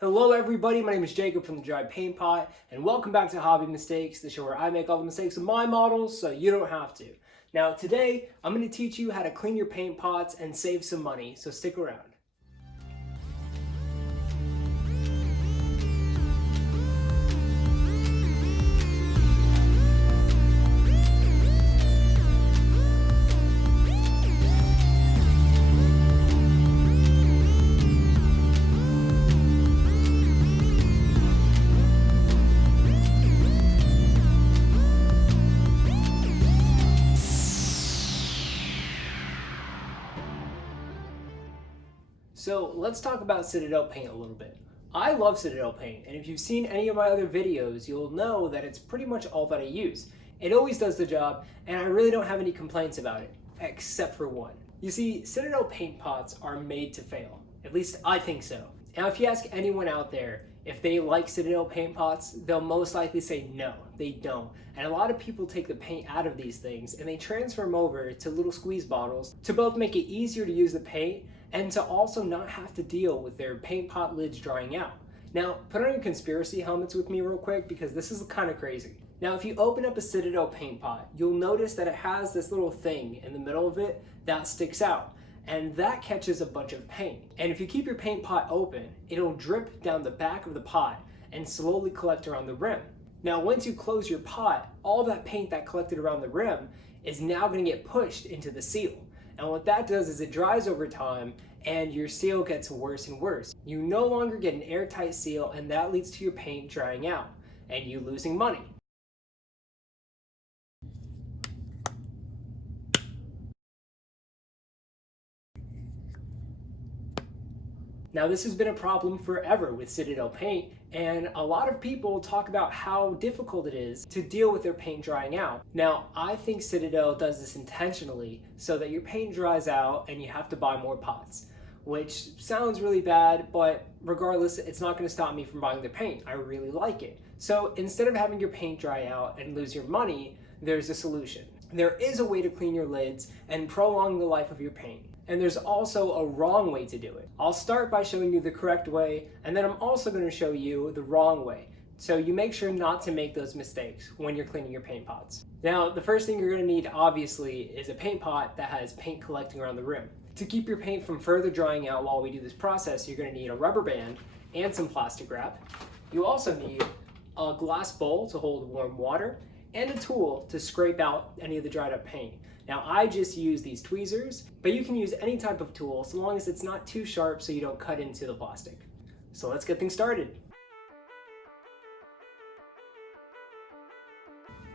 Hello everybody, my name is Jacob from the Dry Paint Pot, and welcome back to Hobby Mistakes, the show where I make all the mistakes of my models so you don't have to. Now today, I'm going to teach you how to clean your paint pots and save some money, so stick around. So let's talk about Citadel paint a little bit. I love Citadel paint, and if you've seen any of my other videos, you'll know that it's pretty much all that I use. It always does the job, and I really don't have any complaints about it, except for one. You see, Citadel paint pots are made to fail. At least I think so. Now if you ask anyone out there if they like Citadel paint pots, they'll most likely say no, they don't. And a lot of people take the paint out of these things and they transfer them over to little squeeze bottles to both make it easier to use the paint and to also not have to deal with their paint pot lids drying out. Now, put on your conspiracy helmets with me real quick because this is kind of crazy. Now, if you open up a Citadel paint pot, you'll notice that it has this little thing in the middle of it that sticks out, and that catches a bunch of paint. And if you keep your paint pot open, it'll drip down the back of the pot and slowly collect around the rim. Now, once you close your pot, all that paint that collected around the rim is now going to get pushed into the seal. And what that does is it dries over time and your seal gets worse and worse. You no longer get an airtight seal, and that leads to your paint drying out and you losing money. Now this has been a problem forever with Citadel paint, and a lot of people talk about how difficult it is to deal with their paint drying out. Now I think Citadel does this intentionally so that your paint dries out and you have to buy more pots, which sounds really bad, but regardless, it's not going to stop me from buying their paint. I really like it. So instead of having your paint dry out and lose your money, there's a solution. There is a way to clean your lids and prolong the life of your paint. And there's also a wrong way to do it. I'll start by showing you the correct way, and then I'm also going to show you the wrong way, so you make sure not to make those mistakes when you're cleaning your paint pots. Now, the first thing you're going to need, obviously, is a paint pot that has paint collecting around the rim. To keep your paint from further drying out while we do this process, you're going to need a rubber band and some plastic wrap. You also need a glass bowl to hold warm water and a tool to scrape out any of the dried up paint. Now I just use these tweezers, but you can use any type of tool so long as it's not too sharp so you don't cut into the plastic. So let's get things started.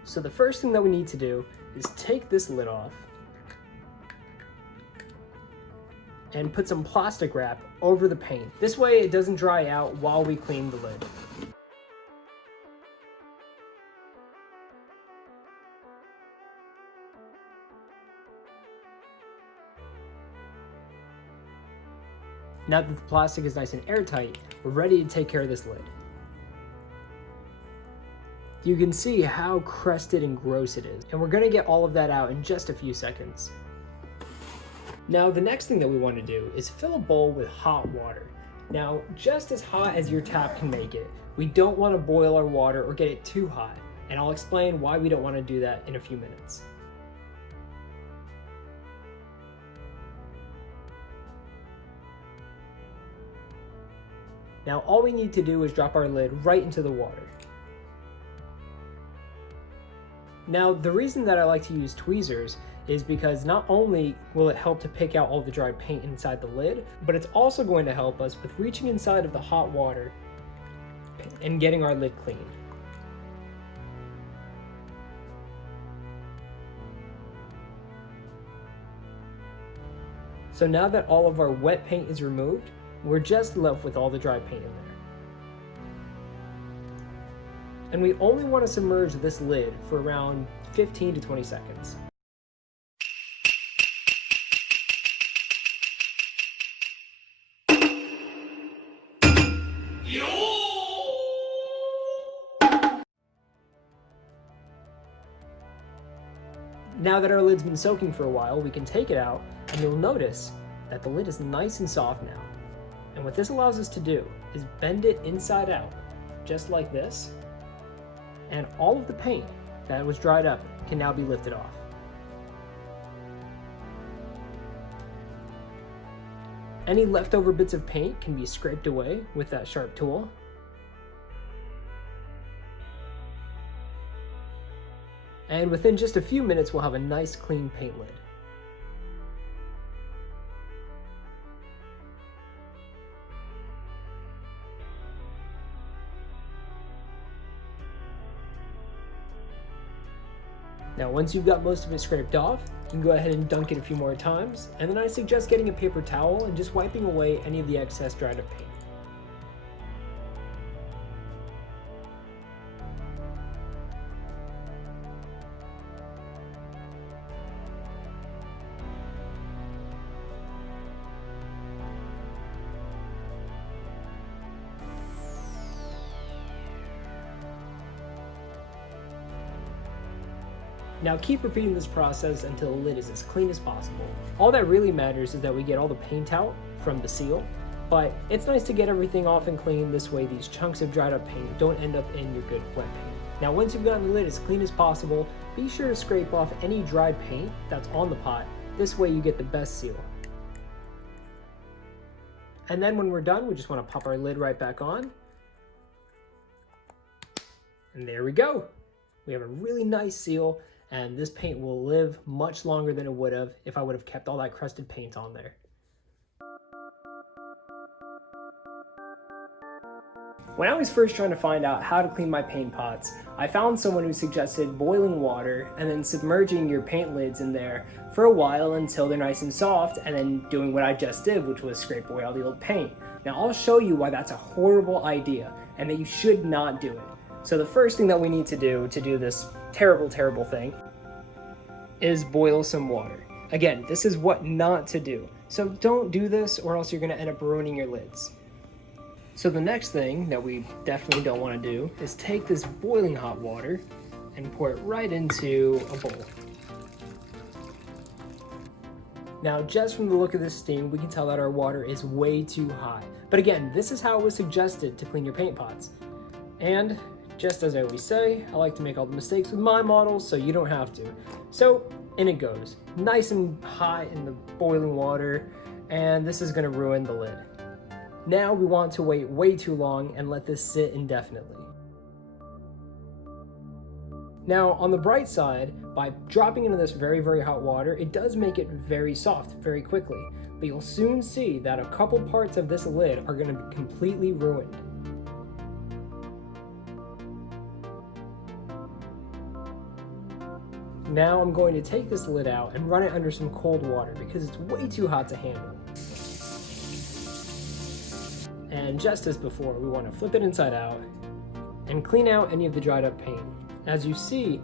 So the first thing that we need to do is take this lid off and put some plastic wrap over the paint. This way it doesn't dry out while we clean the lid. Now that the plastic is nice and airtight, we're ready to take care of this lid. You can see how crusted and gross it is, and we're going to get all of that out in just a few seconds. Now the next thing that we want to do is fill a bowl with hot water. Now just as hot as your tap can make it. We don't want to boil our water or get it too hot, and I'll explain why we don't want to do that in a few minutes. Now all we need to do is drop our lid right into the water. Now the reason that I like to use tweezers is because not only will it help to pick out all the dry paint inside the lid, but it's also going to help us with reaching inside of the hot water and getting our lid clean. So now that all of our wet paint is removed, we're just left with all the dry paint in there. And we only want to submerge this lid for around 15 to 20 seconds. Now that our lid's been soaking for a while, we can take it out, and you'll notice that the lid is nice and soft now. And what this allows us to do is bend it inside out, just like this, and all of the paint that was dried up can now be lifted off. Any leftover bits of paint can be scraped away with that sharp tool. And within just a few minutes, we'll have a nice clean paint lid. Now, once you've got most of it scraped off, you can go ahead and dunk it a few more times, and then I suggest getting a paper towel and just wiping away any of the excess dried up paint. Now keep repeating this process until the lid is as clean as possible. All that really matters is that we get all the paint out from the seal, but it's nice to get everything off and clean. This way these chunks of dried up paint don't end up in your good wet paint. Now once you've gotten the lid as clean as possible, be sure to scrape off any dried paint that's on the pot. This way you get the best seal. And then when we're done, we just want to pop our lid right back on. And there we go. We have a really nice seal. And this paint will live much longer than it would have if I would have kept all that crusted paint on there. When I was first trying to find out how to clean my paint pots, I found someone who suggested boiling water and then submerging your paint lids in there for a while until they're nice and soft, and then doing what I just did, which was scrape away all the old paint. Now I'll show you why that's a horrible idea and that you should not do it. So the first thing that we need to do this terrible thing is boil some water. Again, this is what not to do. So don't do this or else you're gonna end up ruining your lids. So the next thing that we definitely don't wanna do is take this boiling hot water and pour it right into a bowl. Now, just from the look of this steam, we can tell that our water is way too hot. But again, this is how it was suggested to clean your paint pots. And just as I always say, I like to make all the mistakes with my models so you don't have to. So in it goes, nice and hot in the boiling water, and this is gonna ruin the lid. Now we want to wait way too long and let this sit indefinitely. Now on the bright side, by dropping into this very hot water, it does make it very soft very quickly, but you'll soon see that a couple parts of this lid are gonna be completely ruined. Now I'm going to take this lid out and run it under some cold water because it's way too hot to handle. And just as before, we want to flip it inside out and clean out any of the dried up paint. As you see,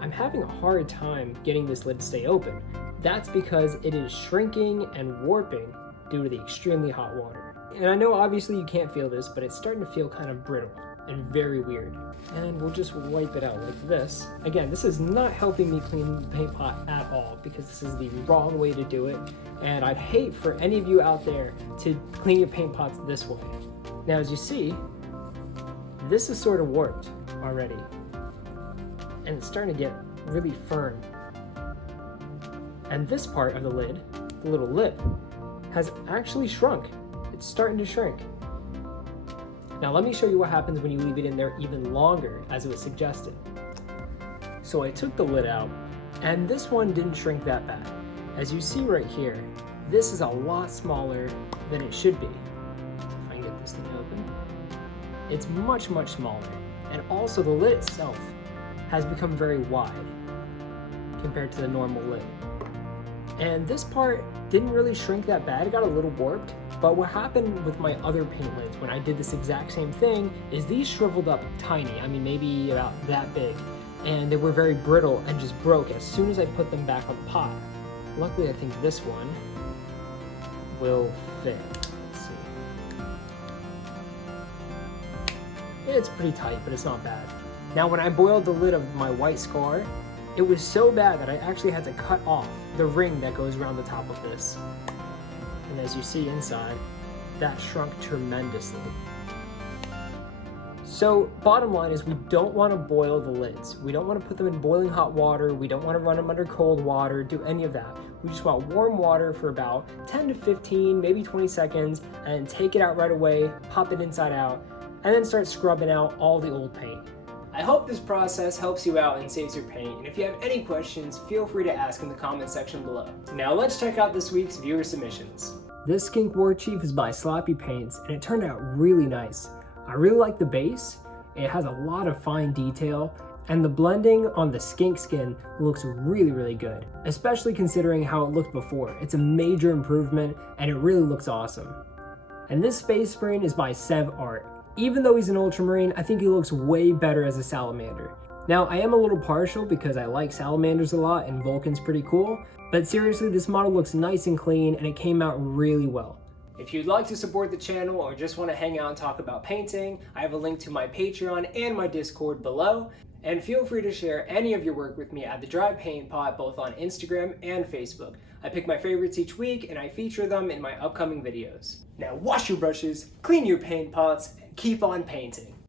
I'm having a hard time getting this lid to stay open. That's because it is shrinking and warping due to the extremely hot water. And I know obviously you can't feel this, but it's starting to feel kind of brittle and very weird. And we'll just wipe it out like this. Again, this is not helping me clean the paint pot at all because this is the wrong way to do it. And I'd hate for any of you out there to clean your paint pots this way. Now, as you see, this is sort of warped already. And it's starting to get really firm. And this part of the lid, the little lip, has actually shrunk. It's starting to shrink. Now let me show you what happens when you leave it in there even longer, as it was suggested. So I took the lid out, and this one didn't shrink that bad. As you see right here, this is a lot smaller than it should be. If I can get this thing open. It's much smaller. And also the lid itself has become very wide compared to the normal lid. And this part didn't really shrink that bad, it got a little warped, but what happened with my other paint lids when I did this exact same thing is these shriveled up tiny, I mean maybe about that big, and they were very brittle and just broke as soon as I put them back on the pot. Luckily I think this one will fit. Let's see. It's pretty tight, but it's not bad. Now when I boiled the lid of my white scar, it was so bad that I actually had to cut off the ring that goes around the top of this. And as you see inside, that shrunk tremendously. So bottom line is we don't want to boil the lids. We don't want to put them in boiling hot water. We don't want to run them under cold water, do any of that. We just want warm water for about 10 to 15, maybe 20 seconds, and take it out right away, pop it inside out, and then start scrubbing out all the old paint. I hope this process helps you out and saves your paint, and if you have any questions, feel free to ask in the comment section below. Now let's check out this week's viewer submissions. This Skink War Chief is by Sloppy Paints, and it turned out really nice. I really like the base. It has a lot of fine detail, and the blending on the skink skin looks really good, especially considering how it looked before. It's a major improvement, and it really looks awesome. And this Space Marine is by Sev Art. Even though he's an Ultramarine, I think he looks way better as a Salamander. Now, I am a little partial because I like Salamanders a lot and Vulcan's pretty cool, but seriously, this model looks nice and clean and it came out really well. If you'd like to support the channel or just want to hang out and talk about painting, I have a link to my Patreon and my Discord below. And feel free to share any of your work with me at The Dry Paint Pot, both on Instagram and Facebook. I pick my favorites each week and I feature them in my upcoming videos. Now wash your brushes, clean your paint pots, and keep on painting.